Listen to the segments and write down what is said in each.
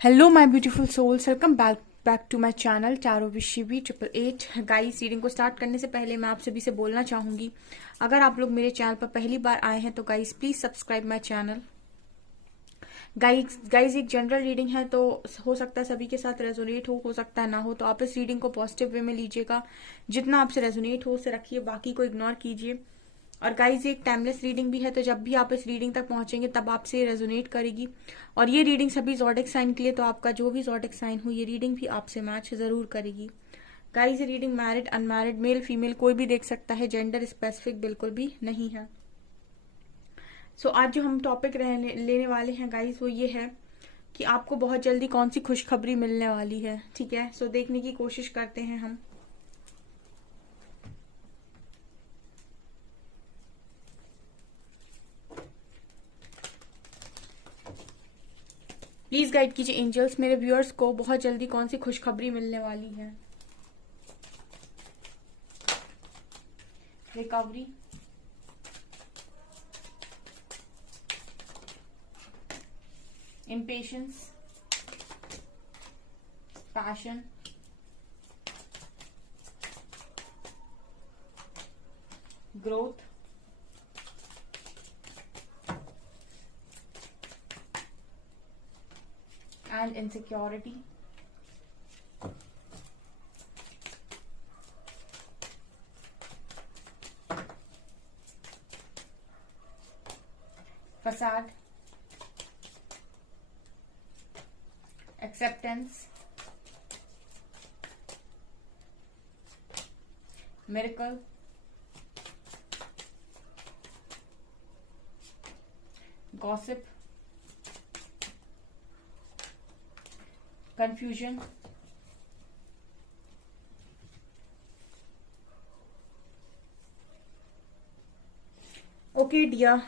Hello my beautiful souls, welcome back to my channel चारों विशिवी 888। Guys, reading को start करने से पहले मैं आप सभी से बोलना चाहूंगी, अगर आप लोग मेरे चैनल पर पहली बार आए हैं तो guys please subscribe my channel. Guys एक जनरल रीडिंग है, तो हो सकता है सभी के साथ रेजोनेट हो सकता है ना हो, तो आप इस रीडिंग को पॉजिटिव वे में लीजिएगा। जितना आपसे रेजोनेट हो उसे रखिए, बाकी को इग्नोर कीजिए। और गाइज एक टाइमलेस रीडिंग भी है, तो जब भी आप इस रीडिंग तक पहुंचेंगे तब आपसे रेजोनेट करेगी। और ये रीडिंग सभी ज़ोडिक साइन के लिए, तो आपका जो भी ज़ोडिक साइन हो ये रीडिंग भी आपसे मैच जरूर करेगी। गाइज ये reading married unmarried male female कोई भी देख सकता है, जेंडर स्पेसिफिक बिल्कुल भी नहीं है। आज जो हम टॉपिक लेने वाले हैं गाइज वो ये है कि आपको बहुत जल्दी कौन सी खुशखबरी मिलने वाली है। ठीक है, देखने की कोशिश करते हैं हम। प्लीज गाइड कीजिए एंजल्स, मेरे व्यूअर्स को बहुत जल्दी कौन सी खुशखबरी मिलने वाली है। Recovery, impatience, passion, growth, and insecurity. फसाद, acceptance, miracle, gossip, confusion, okay dear.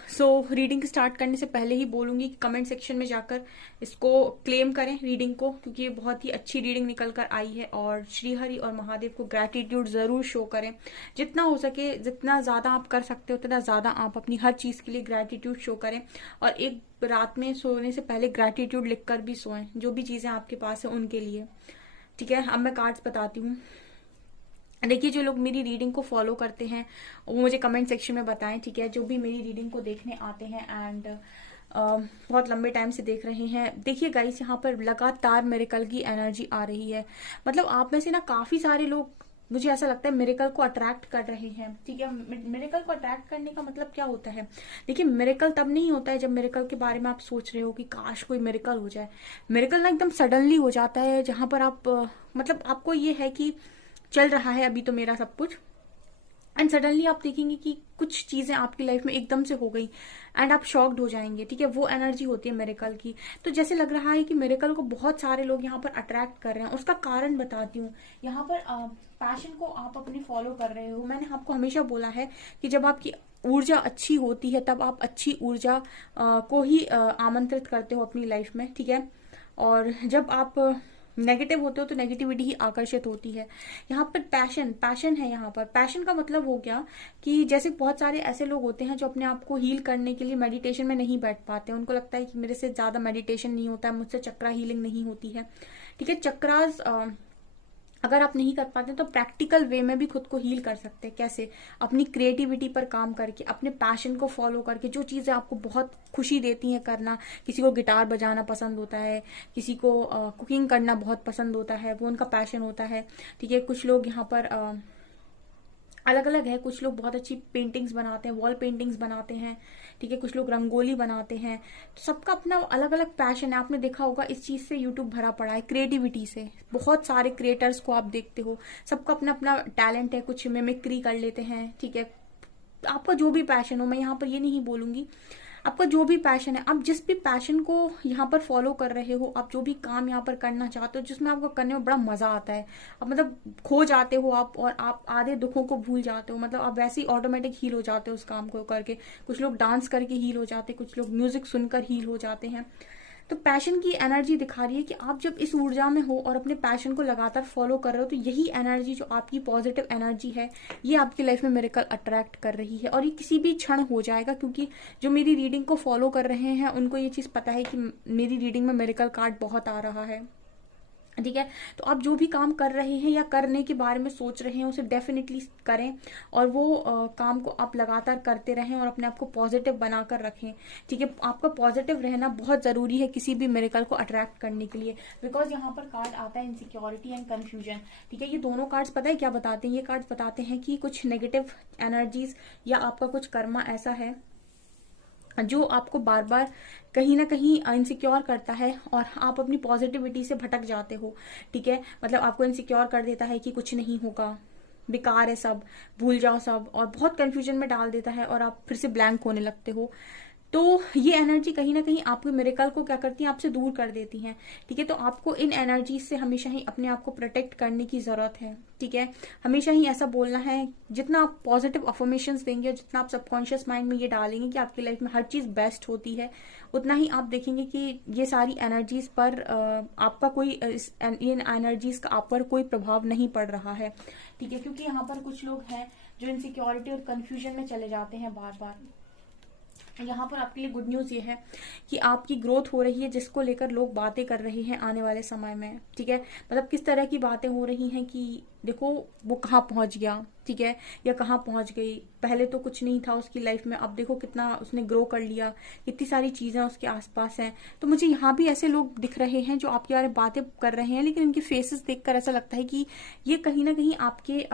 Reading start करने से पहले ही बोलूंगी कि कमेंट सेक्शन में जाकर इसको क्लेम करें रीडिंग को, क्योंकि ये बहुत ही अच्छी रीडिंग निकल कर आई है। और श्रीहरि और महादेव को ग्रैटिट्यूड जरूर शो करें, जितना हो सके, जितना ज्यादा आप कर सकते हो उतना ज्यादा आप अपनी हर चीज के लिए ग्रैटिट्यूड शो करें। और एक रात में सोने से पहले ग्रैटिट्यूड लिखकर भी सोएं, जो भी चीजें आपके पास है उनके लिए। ठीक है, अब मैं कार्ड्स बताती हूँ। देखिए, जो लोग मेरी रीडिंग को फॉलो करते हैं वो मुझे कमेंट सेक्शन में बताएं। ठीक है, जो भी मेरी रीडिंग को देखने आते हैं एंड बहुत लंबे टाइम से देख रहे हैं। देखिए गाइस, यहाँ पर लगातार मिरेकल की एनर्जी आ रही है। मतलब आप में से ना काफी सारे लोग, मुझे ऐसा लगता है, मिरेकल को अट्रैक्ट कर रहे हैं। ठीक है, मिरेकल को अट्रैक्ट करने का मतलब क्या होता है? देखिए, मिरेकल तब नहीं होता है जब मिरेकल के बारे में आप सोच रहे हो कि काश कोई मिरेकल हो जाए। मिरेकल ना एकदम सडनली हो जाता है, जहां पर आप मतलब आपको ये है कि चल रहा है अभी तो मेरा सब कुछ, एंड सडनली आप देखेंगे कि कुछ चीजें आपकी लाइफ में एकदम से हो गई एंड आप शॉक्ड हो जाएंगे। ठीक है, वो एनर्जी होती है मिरेकल की। तो जैसे लग रहा है कि मिरेकल को बहुत सारे लोग यहाँ पर अट्रैक्ट कर रहे हैं, उसका कारण बताती हूँ। यहाँ पर पैशन को आप अपनी फॉलो कर रहे हो। मैंने आपको हमेशा बोला है कि जब आपकी ऊर्जा अच्छी होती है तब आप अच्छी ऊर्जा को ही आमंत्रित करते हो अपनी लाइफ में। ठीक है, और जब आप नेगेटिव होते हो तो नेगेटिविटी ही आकर्षित होती है। यहाँ पर पैशन है। यहाँ पर पैशन का मतलब हो गया कि जैसे बहुत सारे ऐसे लोग होते हैं जो अपने आप को हील करने के लिए मेडिटेशन में नहीं बैठ पाते। उनको लगता है कि मेरे से ज्यादा मेडिटेशन नहीं होता है, मुझसे चक्रा हीलिंग नहीं होती है। ठीक है, चक्रास अगर आप नहीं कर पाते तो प्रैक्टिकल वे में भी खुद को हील कर सकते हैं। कैसे? अपनी क्रिएटिविटी पर काम करके, अपने पैशन को फॉलो करके, जो चीजें आपको बहुत खुशी देती हैं करना। किसी को गिटार बजाना पसंद होता है, किसी को कुकिंग करना बहुत पसंद होता है, वो उनका पैशन होता है। ठीक है, कुछ लोग यहाँ पर अलग अलग है। कुछ लोग बहुत अच्छी पेंटिंग्स बनाते हैं, वॉल पेंटिंग्स बनाते हैं। ठीक है, कुछ लोग रंगोली बनाते हैं। तो सबका अपना अलग अलग पैशन है। आपने देखा होगा इस चीज से यूट्यूब भरा पड़ा है, क्रिएटिविटी से। बहुत सारे क्रिएटर्स को आप देखते हो, सबका अपना अपना टैलेंट है। कुछ मिमिक्री कर लेते हैं। ठीक है, आपका जो भी पैशन हो, मैं यहाँ पर ये नहीं बोलूंगी, आपका जो भी पैशन है, आप जिस भी पैशन को यहाँ पर फॉलो कर रहे हो, आप जो भी काम यहाँ पर करना चाहते हो जिसमें आपको करने में बड़ा मजा आता है, आप मतलब खो जाते हो आप, और आप आधे दुखों को भूल जाते हो। मतलब आप वैसे ही ऑटोमेटिक हील हो जाते हो उस काम को करके। कुछ लोग डांस करके हील हो जाते हैं, कुछ लोग म्यूजिक सुनकर हील हो जाते हैं। तो पैशन की एनर्जी दिखा रही है कि आप जब इस ऊर्जा में हो और अपने पैशन को लगातार फॉलो कर रहे हो, तो यही एनर्जी जो आपकी पॉजिटिव एनर्जी है, ये आपकी लाइफ में मिरेकल अट्रैक्ट कर रही है। और ये किसी भी क्षण हो जाएगा, क्योंकि जो मेरी रीडिंग को फॉलो कर रहे हैं उनको ये चीज़ पता है कि मेरी रीडिंग में मिरेकल कार्ड बहुत आ रहा है। ठीक है, तो आप जो भी काम कर रहे हैं या करने के बारे में सोच रहे हैं उसे डेफिनेटली करें, और वो काम को आप लगातार करते रहें और अपने आप को पॉजिटिव बनाकर रखें। ठीक है, आपका पॉजिटिव रहना बहुत जरूरी है किसी भी मिरेकल को अट्रैक्ट करने के लिए, बिकॉज यहाँ पर कार्ड आता है इनसिक्योरिटी एंड कंफ्यूजन। ठीक है, ये दोनों कार्ड्स पता है क्या बताते हैं? ये कार्ड्स बताते हैं कि कुछ नेगेटिव एनर्जीज या आपका कुछ कर्मा ऐसा है जो आपको बार बार कहीं ना कहीं इनसिक्योर करता है और आप अपनी पॉजिटिविटी से भटक जाते हो। ठीक है, मतलब आपको इनसिक्योर कर देता है कि कुछ नहीं होगा, बेकार है सब, भूल जाओ सब, और बहुत कंफ्यूजन में डाल देता है और आप फिर से ब्लैंक होने लगते हो। तो ये एनर्जी कहीं ना कहीं आपके मिरेकल को क्या करती है, आपसे दूर कर देती हैं। ठीक है, तो आपको इन एनर्जीज से हमेशा ही अपने आप को प्रोटेक्ट करने की जरूरत है। ठीक है, हमेशा ही ऐसा बोलना है, जितना आप पॉजिटिव अफर्मेशंस देंगे, जितना आप सबकॉन्शियस माइंड में ये डालेंगे कि आपकी लाइफ में हर चीज बेस्ट होती है, उतना ही आप देखेंगे कि ये सारी एनर्जीज पर आपका कोई इन एनर्जीज का आप पर कोई प्रभाव नहीं पड़ रहा है। ठीक है, क्योंकि यहाँ पर कुछ लोग हैं जो इनसिक्योरिटी और कंफ्यूजन में चले जाते हैं बार बार। यहाँ पर आपके लिए गुड न्यूज ये है कि आपकी ग्रोथ हो रही है, जिसको लेकर लोग बातें कर रहे हैं आने वाले समय में। ठीक है, मतलब किस तरह की बातें हो रही हैं कि देखो वो कहाँ पहुंच गया, ठीक है, या कहाँ पहुंच गई, पहले तो कुछ नहीं था उसकी लाइफ में, अब देखो कितना उसने ग्रो कर लिया, कितनी सारी चीजें उसके आसपास हैं। तो मुझे यहाँ भी ऐसे लोग दिख रहे हैं जो आपके बारे में बातें कर रहे हैं, लेकिन इनके फेसेस देखकर ऐसा लगता है कि ये कहीं ना कहीं आपके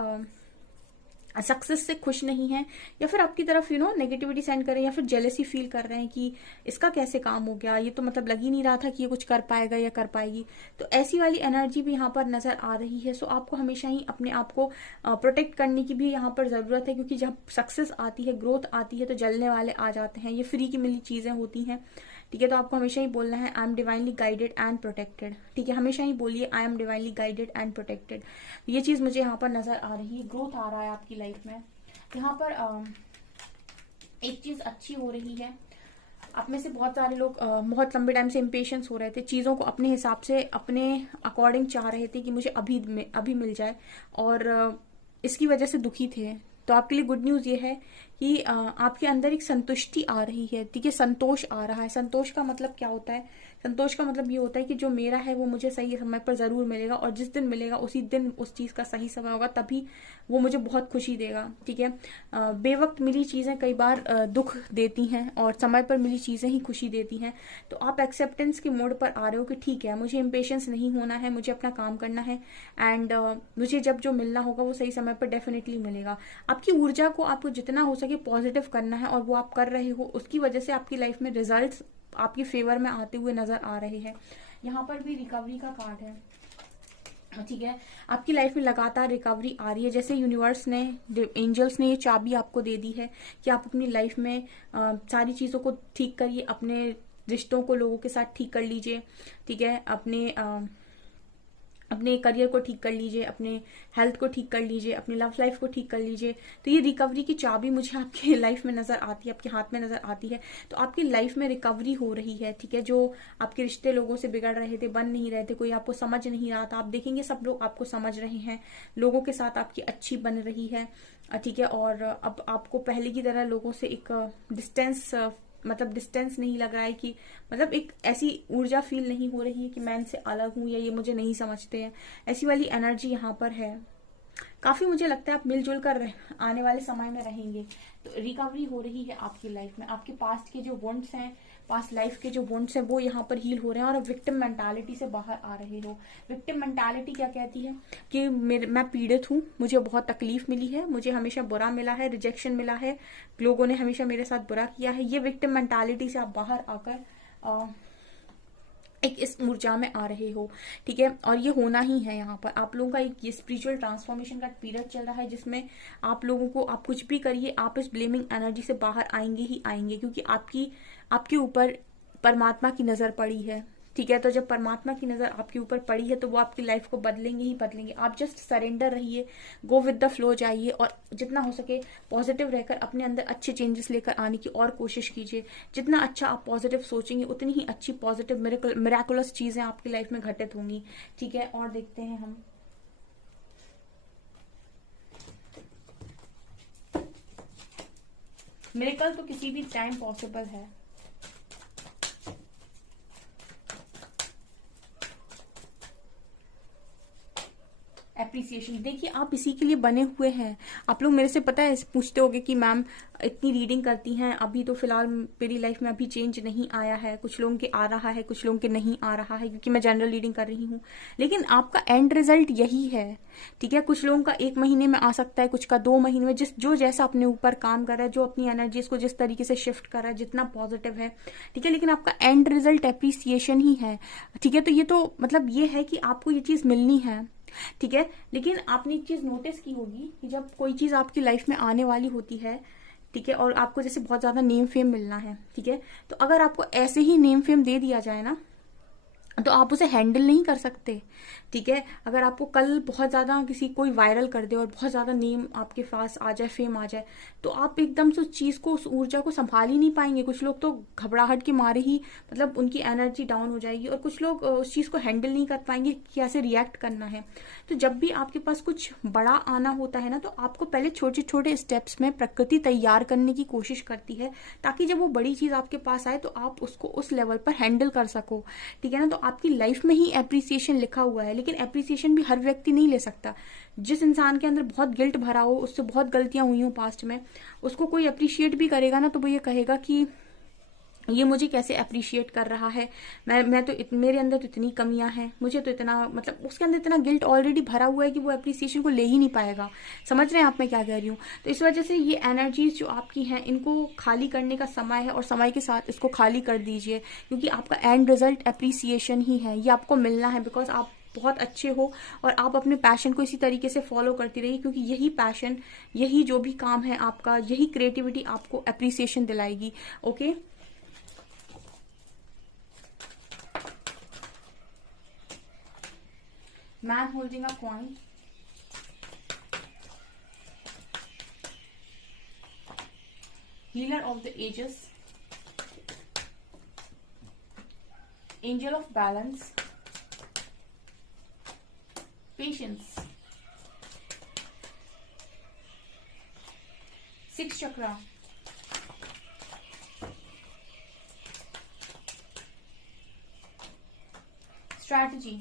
सक्सेस से खुश नहीं है, या फिर आपकी तरफ नेगेटिविटी सेंड कर रहे हैं, या फिर जेलेसी फील कर रहे हैं कि इसका कैसे काम हो गया, ये तो मतलब लग ही नहीं रहा था कि ये कुछ कर पाएगा या कर पाएगी। तो ऐसी वाली एनर्जी भी यहाँ पर नजर आ रही है। सो आपको हमेशा ही अपने आप को प्रोटेक्ट करने की भी यहाँ पर जरूरत है, क्योंकि जब सक्सेस आती है, ग्रोथ आती है, तो जलने वाले आ जाते हैं, ये फ्री की मिली चीजें होती हैं। ठीक है, तो आपको हमेशा ही बोलना है I am divinely guided and protected. ठीक है, हमेशा ही बोलिए I am divinely guided and protected. ये चीज मुझे यहाँ पर नजर आ रही है, ग्रोथ आ रहा है आपकी लाइफ में। यहाँ पर एक चीज अच्छी हो रही है, आप में से बहुत सारे लोग बहुत लंबे टाइम से इम्पेशंस हो रहे थे, चीज़ों को अपने हिसाब से अपने अकॉर्डिंग चाह रहे थे कि मुझे अभी मिल जाए, और इसकी वजह से दुखी थे। तो आपके लिए गुड न्यूज ये है कि आपके अंदर एक संतुष्टि आ रही है। ठीक है, संतोष आ रहा है। संतोष का मतलब क्या होता है? संतोष का मतलब ये होता है कि जो मेरा है वो मुझे सही समय पर जरूर मिलेगा, और जिस दिन मिलेगा उसी दिन उस चीज का सही समय होगा, तभी वो मुझे बहुत खुशी देगा। ठीक है, बेवक्त मिली चीजें कई बार दुख देती हैं, और समय पर मिली चीजें ही खुशी देती हैं। तो आप एक्सेप्टेंस के मोड पर आ रहे हो कि ठीक है, मुझे इम्पेशंस नहीं होना है, मुझे अपना काम करना है, एंड मुझे जब जो मिलना होगा वो सही समय पर डेफिनेटली मिलेगा। आपकी ऊर्जा को आपको जितना हो सके पॉजिटिव करना है, और वो आप कर रहे हो, उसकी वजह से आपकी लाइफ में रिजल्ट्स आपके फेवर में आते हुए नजर आ रहे हैं। यहाँ पर भी रिकवरी का कार्ड है। ठीक है, आपकी लाइफ में लगातार रिकवरी आ रही है, जैसे यूनिवर्स ने, एंजल्स ने ये चाबी आपको दे दी है कि आप अपनी लाइफ में सारी चीजों को ठीक करिए, अपने रिश्तों को लोगों के साथ ठीक कर लीजिए। ठीक है, अपने करियर को ठीक कर लीजिए, अपने हेल्थ को ठीक कर लीजिए, अपनी लव लाइफ को ठीक कर लीजिए। तो ये रिकवरी की चाबी मुझे आपके लाइफ में नजर आती है, आपके हाथ में नजर आती है। तो आपकी लाइफ में रिकवरी हो रही है। ठीक है, जो आपके रिश्ते लोगों से बिगड़ रहे थे, बन नहीं रहे थे, कोई आपको समझ नहीं रहा था, आप देखेंगे सब लोग आपको समझ रहे हैं, लोगों के साथ आपकी अच्छी बन रही है। ठीक है, और अब आपको पहले की तरह लोगों से एक डिस्टेंस नहीं लग रहा है, कि मतलब एक ऐसी ऊर्जा फील नहीं हो रही है कि मैं इनसे अलग हूं या ये मुझे नहीं समझते हैं। ऐसी वाली एनर्जी यहाँ पर है। काफी मुझे लगता है आप मिलजुल कर आने वाले समय में रहेंगे। तो रिकवरी हो रही है आपकी लाइफ में। आपके पास्ट के जो वॉन्ट्स हैं, पास्ट लाइफ के जो वॉन्ट्स हैं, वो यहाँ पर हील हो रहे हैं, और अब विक्टिम मेंटालिटी से बाहर आ रहे हो। विक्टिम मेंटालिटी क्या कहती है कि मैं पीड़ित हूँ, मुझे बहुत तकलीफ मिली है, मुझे हमेशा बुरा मिला है, रिजेक्शन मिला है, लोगों ने हमेशा मेरे साथ बुरा किया है। ये विक्टिम मेंटालिटी से आप बाहर आकर एक इस ऊर्जा में आ रहे हो। ठीक है, और ये होना ही है। यहाँ पर आप लोगों का एक ये स्पिरिचुअल ट्रांसफॉर्मेशन का पीरियड चल रहा है, जिसमें आप लोगों को, आप कुछ भी करिए, आप इस ब्लेमिंग एनर्जी से बाहर आएंगे ही आएंगे, क्योंकि आपके ऊपर परमात्मा की नजर पड़ी है। ठीक है। तो जब परमात्मा की नजर आपके ऊपर पड़ी है तो वो आपकी लाइफ को बदलेंगे ही बदलेंगे। आप जस्ट सरेंडर रहिए, गो विद द फ्लो जाइए और जितना हो सके पॉजिटिव रहकर अपने अंदर अच्छे चेंजेस लेकर आने की और कोशिश कीजिए। जितना अच्छा आप पॉजिटिव सोचेंगे उतनी ही अच्छी पॉजिटिव मिराकुलस चीजें आपकी लाइफ में घटित होंगी, ठीक है। और देखते हैं हम मिरेकल तो किसी भी टाइम पॉसिबल है। एप्रिसिएशन, देखिए आप इसी के लिए बने हुए हैं। आप लोग मेरे से पता है पूछते होगे कि मैम इतनी रीडिंग करती हैं, अभी तो फिलहाल मेरी लाइफ में अभी चेंज नहीं आया है। कुछ लोगों के आ रहा है, कुछ लोगों के नहीं आ रहा है, क्योंकि मैं जनरल रीडिंग कर रही हूँ। लेकिन आपका एंड रिजल्ट यही है, ठीक है। कुछ लोगों का 1 महीने में आ सकता है, कुछ का 2 महीने में, जो जैसा अपने ऊपर काम कर रहा है, जो अपनी एनर्जीज को जिस तरीके से शिफ्ट कर रहा है, जितना पॉजिटिव है, ठीक है। लेकिन आपका एंड रिजल्ट एप्रिसिएशन ही है, ठीक है। तो ये तो मतलब ये है कि आपको ये चीज मिलनी है, ठीक है। लेकिन आपने एक चीज नोटिस की होगी कि जब कोई चीज आपकी लाइफ में आने वाली होती है, ठीक है, और आपको जैसे बहुत ज्यादा नेम फेम मिलना है, ठीक है, तो अगर आपको ऐसे ही नेम फेम दे दिया जाए ना तो आप उसे हैंडल नहीं कर सकते, ठीक है। अगर आपको कल बहुत ज्यादा किसी कोई वायरल कर दे और बहुत ज्यादा नेम आपके पास आ जाए, फेम आ जाए, तो आप एकदम से उस चीज को, उस ऊर्जा को संभाल ही नहीं पाएंगे। कुछ लोग तो घबराहट के मारे ही मतलब उनकी एनर्जी डाउन हो जाएगी, और कुछ लोग उस चीज को हैंडल नहीं कर पाएंगे कि कैसे रिएक्ट करना है। तो जब भी आपके पास कुछ बड़ा आना होता है ना, तो आपको पहले छोटे छोटे स्टेप्स में प्रकृति तैयार करने की कोशिश करती है, ताकि जब वो बड़ी चीज आपके पास आए तो आप उसको उस लेवल पर हैंडल कर सको, ठीक है ना। तो आपकी लाइफ में ही एप्रिसिएशन लिखा हुआ है, लेकिन एप्रिसिएशन भी हर व्यक्ति नहीं ले सकता। जिस इंसान के अंदर बहुत गिल्ट भरा हो, उससे बहुत गलतियां हुई हो पास्ट में, उसको कोई अप्रिशिएट भी करेगा ना तो वो ये कहेगा कि ये मुझे कैसे अप्रिशिएट कर रहा है, मैं तो मेरे अंदर तो इतनी कमियां हैं, मुझे तो इतना, मतलब उसके अंदर इतना गिल्ट ऑलरेडी भरा हुआ है कि वो अप्रिसिएशन को ले ही नहीं पाएगा। समझ रहे हैं आप मैं क्या कह रही हूँ। तो इस वजह से ये एनर्जीज जो आपकी हैं, इनको खाली करने का समय है, और समय के साथ इसको खाली कर दीजिए, क्योंकि आपका एंड रिजल्ट अप्रिसिएशन ही है। ये आपको मिलना है, बिकॉज आप बहुत अच्छे हो और आप अपने पैशन को इसी तरीके से फॉलो करती रहिए, क्योंकि यही पैशन, यही जो भी काम है आपका, यही क्रिएटिविटी आपको अप्रिसिएशन दिलाएगी। Okay, man holding a coin, healer of the ages, angel of balance, patience, 6 chakra, strategy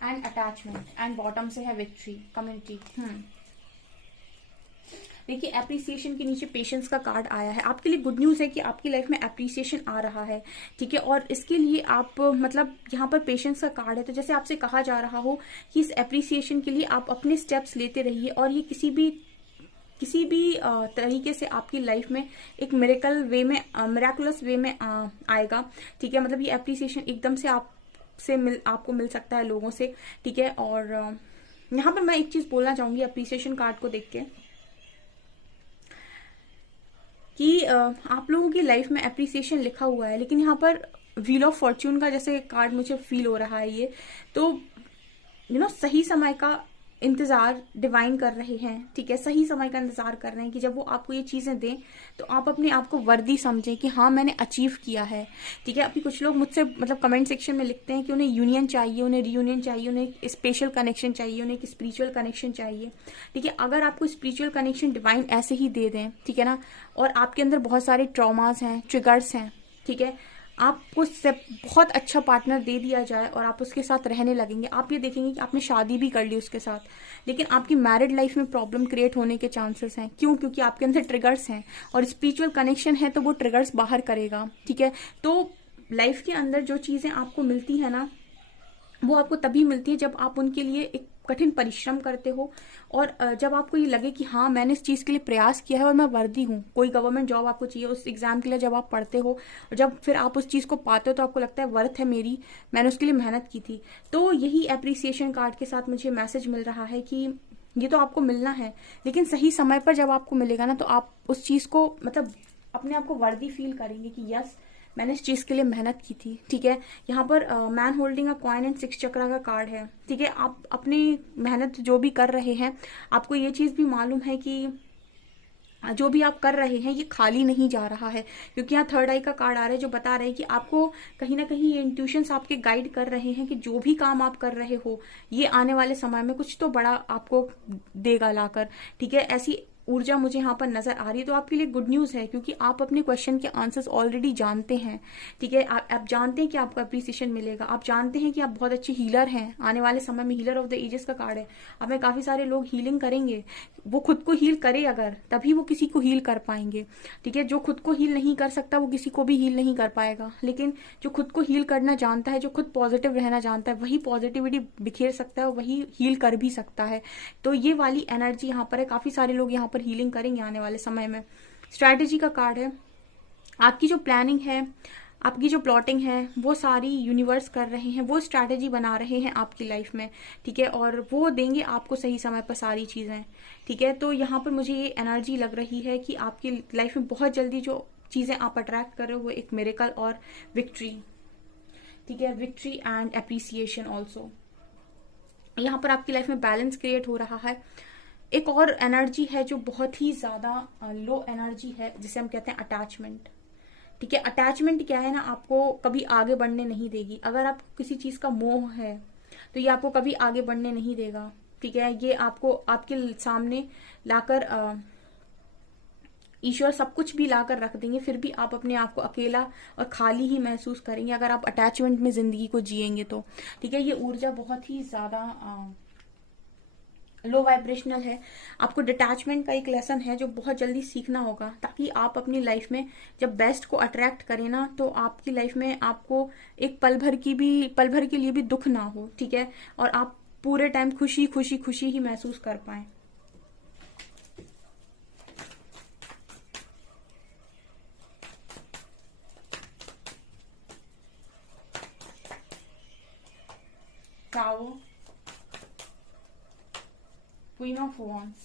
and attachment, and bottom से है विक्ट्री, कम्युनिटी। देखिए एप्रिसिएशन के नीचे पेशेंस का कार्ड आया है। आपके लिए गुड न्यूज है कि आपकी लाइफ में एप्रिसिएशन आ रहा है, ठीक है। और इसके लिए आप मतलब यहाँ पर पेशेंस का कार्ड है, तो जैसे आपसे कहा जा रहा हो कि इस एप्रिसिएशन के लिए आप अपने स्टेप्स लेते रहिए, और ये किसी भी तरीके से आपकी लाइफ में एक मिरेकुलस वे में आएगा, ठीक है। मतलब ये एप्रिसिएशन एकदम से आपको मिल सकता है लोगों से, ठीक है। और यहाँ पर मैं एक चीज बोलना चाहूंगी एप्रिसिएशन कार्ड को देख के, कि आप लोगों की लाइफ में एप्रिसिएशन लिखा हुआ है, लेकिन यहाँ पर व्हील ऑफ फॉर्च्यून का जैसे कार्ड मुझे फील हो रहा है, ये तो सही समय का इंतजार डिवाइन कर रहे हैं, ठीक है। सही समय का इंतजार कर रहे हैं कि जब वो आपको ये चीजें दें तो आप अपने आप को वर्दी समझें कि हाँ मैंने अचीव किया है, ठीक है। अभी कुछ लोग मुझसे मतलब कमेंट सेक्शन में लिखते हैं कि उन्हें यूनियन चाहिए, उन्हें रियूनियन चाहिए, उन्हें एक स्पेशल कनेक्शन चाहिए, उन्हें एक स्पिरिचुअल कनेक्शन चाहिए, ठीक है। अगर आपको स्पिरिचुअल कनेक्शन डिवाइन ऐसे ही दे दें, ठीक है ना, और आपके अंदर बहुत सारे ट्रॉमास हैं, ट्रिगर्स हैं, ठीक है, आपको बहुत अच्छा पार्टनर दे दिया जाए और आप उसके साथ रहने लगेंगे, आप ये देखेंगे कि आपने शादी भी कर ली उसके साथ, लेकिन आपकी मैरिड लाइफ में प्रॉब्लम क्रिएट होने के चांसेस हैं। क्यों? क्योंकि आपके अंदर ट्रिगर्स हैं, और स्पिरिचुअल कनेक्शन है तो वो ट्रिगर्स बाहर करेगा, ठीक है। तो लाइफ के अंदर जो चीजें आपको मिलती है ना, वो आपको तभी मिलती है जब आप उनके लिए एक कठिन परिश्रम करते हो, और जब आपको ये लगे कि हाँ मैंने इस चीज़ के लिए प्रयास किया है और मैं वर्दी हूँ। कोई गवर्नमेंट जॉब आपको चाहिए, उस एग्जाम के लिए जब आप पढ़ते हो और जब फिर आप उस चीज़ को पाते हो तो आपको लगता है वर्थ है मेरी, मैंने उसके लिए मेहनत की थी। तो यही एप्रिसिएशन कार्ड के साथ मुझे मैसेज मिल रहा है कि ये तो आपको मिलना है, लेकिन सही समय पर जब आपको मिलेगा ना तो आप उस चीज़ को मतलब अपने आप को वर्दी फील करेंगे कि यस मैंने इस चीज के लिए मेहनत की थी। ठीक है, यहाँ पर man holding a coin and 6 चक्रा का कार्ड है। ठीक है, आप अपनी मेहनत जो भी कर रहे हैं, आपको ये चीज भी मालूम है कि जो भी आप कर रहे हैं ये खाली नहीं जा रहा है, क्योंकि यहाँ थर्ड आई का कार्ड आ रहा है जो बता रहे हैं कि आपको कहीं ना कहीं ये इंट्यूशंस आपके गाइड कर रहे हैं कि जो भी काम आप कर रहे हो ये आने वाले समय में कुछ तो बड़ा आपको देगा लाकर। ठीक है, ऐसी ऊर्जा मुझे यहाँ पर नजर आ रही है, तो आपके लिए गुड न्यूज है क्योंकि आप अपने क्वेश्चन के आंसर्स ऑलरेडी जानते हैं। ठीक है, आप जानते हैं कि आपको अप्रिसिएशन मिलेगा, आप जानते हैं कि आप बहुत अच्छे हीलर हैं। आने वाले समय में हीलर ऑफ द एजेस का कार्ड है, अब में काफी सारे लोग हीलिंग करेंगे। वो खुद को हील करे अगर, तभी वो किसी को हील कर पाएंगे। ठीक है, जो खुद को हील नहीं कर सकता वो किसी को भी हील नहीं कर पाएगा, लेकिन जो खुद को हील करना जानता है, जो खुद पॉजिटिव रहना जानता है, वही पॉजिटिविटी बिखेर सकता है, वही हील कर भी सकता है। तो ये वाली एनर्जी यहाँ पर है, काफी सारे लोग यहाँ पर हीलिंग करेंगे आने वाले समय में। स्ट्रैटेजी का कार्ड है, आपकी जो प्लानिंग है, आपकी जो प्लॉटिंग है, वो सारी यूनिवर्स कर रहे हैं, वो स्ट्रैटेजी बना रहे हैं आपकी लाइफ में। ठीक है, और वो देंगे आपको सही समय पर सारी चीजें। ठीक है, तो यहाँ पर मुझे ये एनर्जी लग रही है कि आपकी लाइफ में बहुत जल्दी जो चीजें आप अट्रैक्ट कर रहे हो वो एक मिरेकल और विक्ट्री। ठीक है, विक्ट्री एंड एप्रिसिएशन ऑल्सो। यहाँ पर आपकी लाइफ में बैलेंस क्रिएट हो रहा है। एक और एनर्जी है जो बहुत ही ज्यादा लो एनर्जी है, जिसे हम कहते हैं अटैचमेंट। ठीक है, अटैचमेंट क्या है ना, आपको कभी आगे बढ़ने नहीं देगी। अगर आपको किसी चीज का मोह है तो ये आपको कभी आगे बढ़ने नहीं देगा। ठीक है, ये आपको आपके सामने लाकर ईश्वर सब कुछ भी लाकर रख देंगे, फिर भी आप अपने आप को अकेला और खाली ही महसूस करेंगे अगर आप अटैचमेंट में जिंदगी को जिएंगे तो। ठीक है, ये ऊर्जा बहुत ही ज्यादा लो वाइब्रेशनल है। आपको डिटैचमेंट का एक लेसन है जो बहुत जल्दी सीखना होगा, ताकि आप अपनी लाइफ में जब बेस्ट को अट्रैक्ट करें ना, तो आपकी लाइफ में आपको एक पल भर के लिए भी दुख ना हो। ठीक है, और आप पूरे टाइम खुशी खुशी खुशी ही महसूस कर पाए। Tower, Queen of Wands,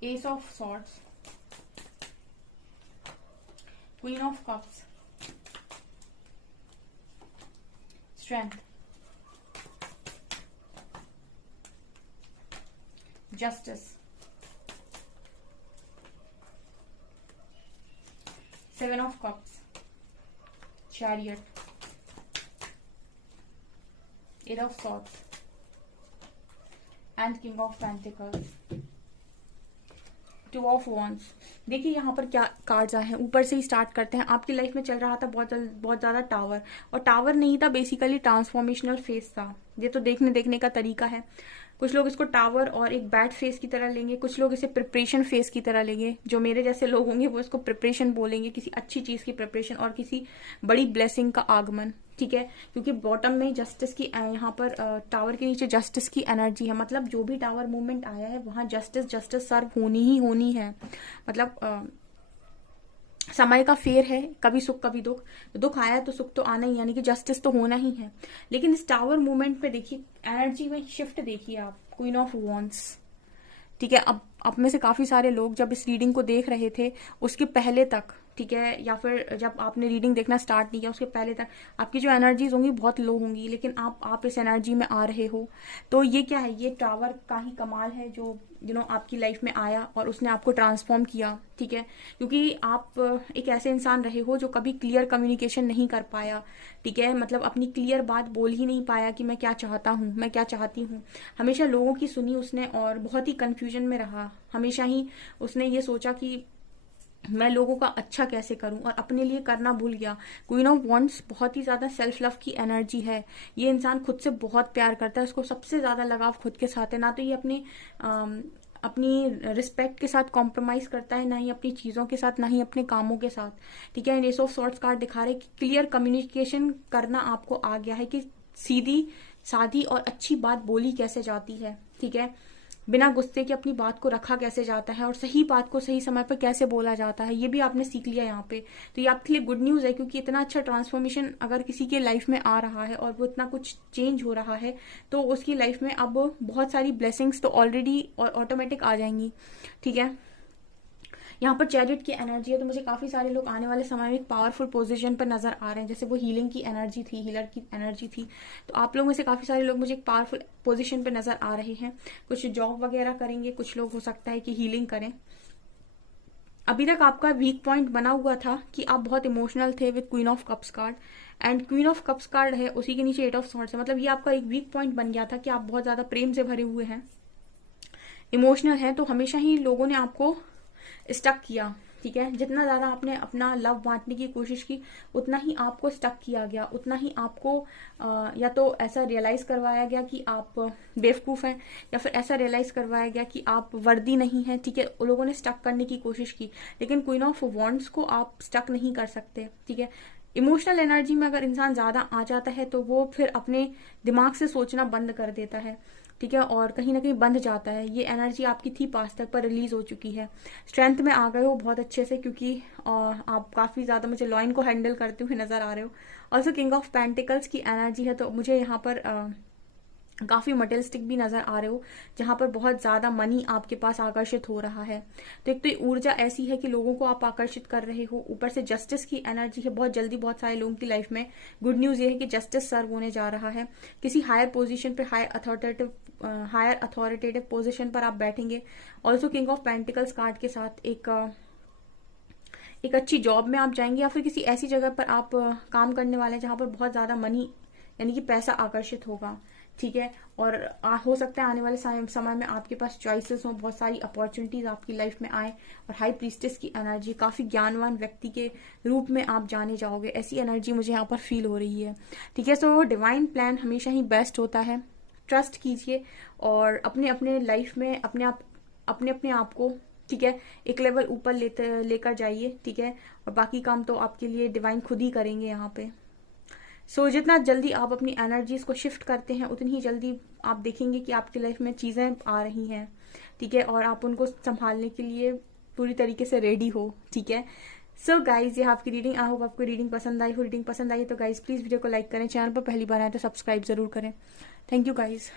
Ace of Swords, Queen of Cups, Strength, Justice, Seven of Cups, Chariot, Eight of Swords, and king of pentacles, two of wands. देखिए यहाँ पर क्या कार्ड्स आए हैं, ऊपर से ही स्टार्ट करते हैं। आपकी लाइफ में चल रहा था बहुत ज्यादा टावर, और टावर नहीं था, बेसिकली ट्रांसफॉर्मेशनल फेस था। ये तो देखने का तरीका है। कुछ लोग इसको टावर और एक बैड फेस की तरह लेंगे, कुछ लोग इसे प्रिपरेशन फेस की तरह लेंगे। जो मेरे जैसे लोग होंगे वो इसको प्रिपरेशन बोलेंगे, किसी अच्छी चीज की प्रिपरेशन और किसी बड़ी ब्लेसिंग का आगमन। ठीक है, क्योंकि बॉटम में जस्टिस की, यहाँ पर टावर के नीचे जस्टिस की एनर्जी है। मतलब जो भी टावर मूवमेंट आया है वहां जस्टिस सर्व होनी है। मतलब समय का फेर है, कभी सुख कभी दुख, दुख आया तो सुख तो आना ही, यानी कि जस्टिस तो होना ही है। लेकिन इस टावर मूवमेंट पे देखिए एनर्जी में शिफ्ट देखिए आप, क्वीन ऑफ वॉन्ड्स। ठीक है, अब में से काफी सारे लोग जब इस रीडिंग को देख रहे थे उसके पहले तक, ठीक है, या फिर जब आपने रीडिंग देखना स्टार्ट नहीं किया उसके पहले तक, आपकी जो एनर्जीज होंगी बहुत लो होंगी, लेकिन आप इस एनर्जी में आ रहे हो। तो ये क्या है, ये टावर का ही कमाल है जो आपकी लाइफ में आया और उसने आपको ट्रांसफॉर्म किया। ठीक है, क्योंकि आप एक ऐसे इंसान रहे हो जो कभी क्लियर कम्युनिकेशन नहीं कर पाया। ठीक है, मतलब अपनी क्लियर बात बोल ही नहीं पाया कि मैं क्या चाहता हूँ, मैं क्या चाहती हूँ। हमेशा लोगों की सुनी उसने और बहुत ही कंफ्यूजन में रहा। हमेशा ही उसने ये सोचा कि मैं लोगों का अच्छा कैसे करूं, और अपने लिए करना भूल गया। क्वीन ऑफ वॉन्ड्स बहुत ही ज्यादा सेल्फ लव की एनर्जी है। ये इंसान खुद से बहुत प्यार करता है, उसको सबसे ज्यादा लगाव खुद के साथ है। ना तो ये अपनी रिस्पेक्ट के साथ कॉम्प्रोमाइज करता है, ना ही अपनी चीजों के साथ, ना ही अपने कामों के साथ। ठीक है, एस ऑफ सॉर्ट्स कार्ड दिखा रहे कि क्लियर कम्युनिकेशन करना आपको आ गया है, कि सीधी सादी और अच्छी बात बोली कैसे जाती है। ठीक है, बिना गुस्से के अपनी बात को रखा कैसे जाता है, और सही बात को सही समय पर कैसे बोला जाता है, ये भी आपने सीख लिया यहाँ पे। तो ये आपके लिए गुड न्यूज है, क्योंकि इतना अच्छा ट्रांसफॉर्मेशन अगर किसी के लाइफ में आ रहा है और वो इतना कुछ चेंज हो रहा है, तो उसकी लाइफ में अब बहुत सारी ब्लेसिंग्स तो ऑलरेडी और ऑटोमेटिक आ जाएंगी। ठीक है, यहाँ पर चैरिट की एनर्जी है, तो मुझे काफी सारे लोग आने वाले समय में एक पावरफुल पोजीशन पर नजर आ रहे हैं। जैसे वो हीलिंग की एनर्जी थी, हीलर की एनर्जी थी, तो आप लोगों में से काफी सारे लोग मुझे एक पावरफुल पोजीशन पर नजर आ रहे हैं। कुछ जॉब वगैरह करेंगे, कुछ लोग हो सकता है कि हीलिंग करें। अभी तक आपका वीक पॉइंट बना हुआ था कि आप बहुत इमोशनल थे with queen of cups card, and queen of cups card है, उसी के नीचे 8 ऑफ सॉर्ड्स है। मतलब ये आपका एक वीक पॉइंट बन गया था कि आप बहुत ज्यादा प्रेम से भरे हुए हैं, इमोशनल है, तो हमेशा ही लोगों ने आपको स्टक किया। ठीक है, जितना ज्यादा आपने अपना लव बांटने की कोशिश की, उतना ही आपको स्टक किया गया, उतना ही आपको या तो ऐसा रियलाइज करवाया गया कि आप बेवकूफ हैं, या फिर ऐसा रियलाइज करवाया गया कि आप वर्दी नहीं है। ठीक है, उन लोगों ने स्टक करने की कोशिश की, लेकिन क्वीन ऑफ वॉन्ड्स को आप स्टक नहीं कर सकते। ठीक है, इमोशनल एनर्जी में अगर इंसान ज्यादा आ जाता है तो वो फिर अपने दिमाग से सोचना बंद कर देता है। ठीक है, और कहीं ना कहीं बंध जाता है। ये एनर्जी आपकी थी पास्ट तक, पर रिलीज हो चुकी है। स्ट्रेंथ में आ गए हो बहुत अच्छे से, क्योंकि आप काफी ज्यादा मुझे लॉइन को हैंडल करते हुए नजर आ रहे हो। ऑल्सो किंग ऑफ पेंटिकल्स की एनर्जी है, तो मुझे यहाँ पर काफी मटेरियलिस्टिक भी नजर आ रहे हो, जहां पर बहुत ज्यादा मनी आपके पास आकर्षित हो रहा है। तो एक तो ये ऊर्जा ऐसी है कि लोगों को आप आकर्षित कर रहे हो, ऊपर से जस्टिस की एनर्जी है। बहुत जल्दी बहुत सारे लोगों की लाइफ में गुड न्यूज ये है कि जस्टिस सर्व होने जा रहा है। किसी हायर पोजीशन पर, हायर अथॉरिटेटिव पोजीशन पर आप बैठेंगे। Also king of pentacles card के साथ एक अच्छी जॉब में आप जाएंगे, या फिर किसी ऐसी जगह पर आप काम करने वाले हैं जहां पर बहुत ज्यादा मनी यानी कि पैसा आकर्षित होगा। ठीक है, और हो सकता है आने वाले समय में आपके पास चॉइसेस हो, बहुत सारी अपॉर्चुनिटीज आपकी लाइफ में आए। और हाई प्रीस्टेस की एनर्जी, काफी ज्ञानवान व्यक्ति के रूप में आप जाने जाओगे, ऐसी एनर्जी मुझे यहाँ पर फील हो रही है। ठीक है, सो डिवाइन प्लान हमेशा ही बेस्ट होता है। ट्रस्ट कीजिए और अपने अपने लाइफ में अपने आप को, ठीक है, एक लेवल ऊपर लेकर जाइए। ठीक है, और बाकी काम तो आपके लिए डिवाइन खुद ही करेंगे यहाँ पे। जितना जल्दी आप अपनी एनर्जीज को शिफ्ट करते हैं, उतनी ही जल्दी आप देखेंगे कि आपकी लाइफ में चीजें आ रही हैं। ठीक है, और आप उनको संभालने के लिए पूरी तरीके से रेडी हो। ठीक है, गाइज, ये आपकी रीडिंग। आई होप आपको रीडिंग पसंद आई हो। रीडिंग पसंद आई तो गाइज प्लीज वीडियो को लाइक करें, चैनल पर पहली बार आए तो सब्सक्राइब जरूर करें। Thank you guys.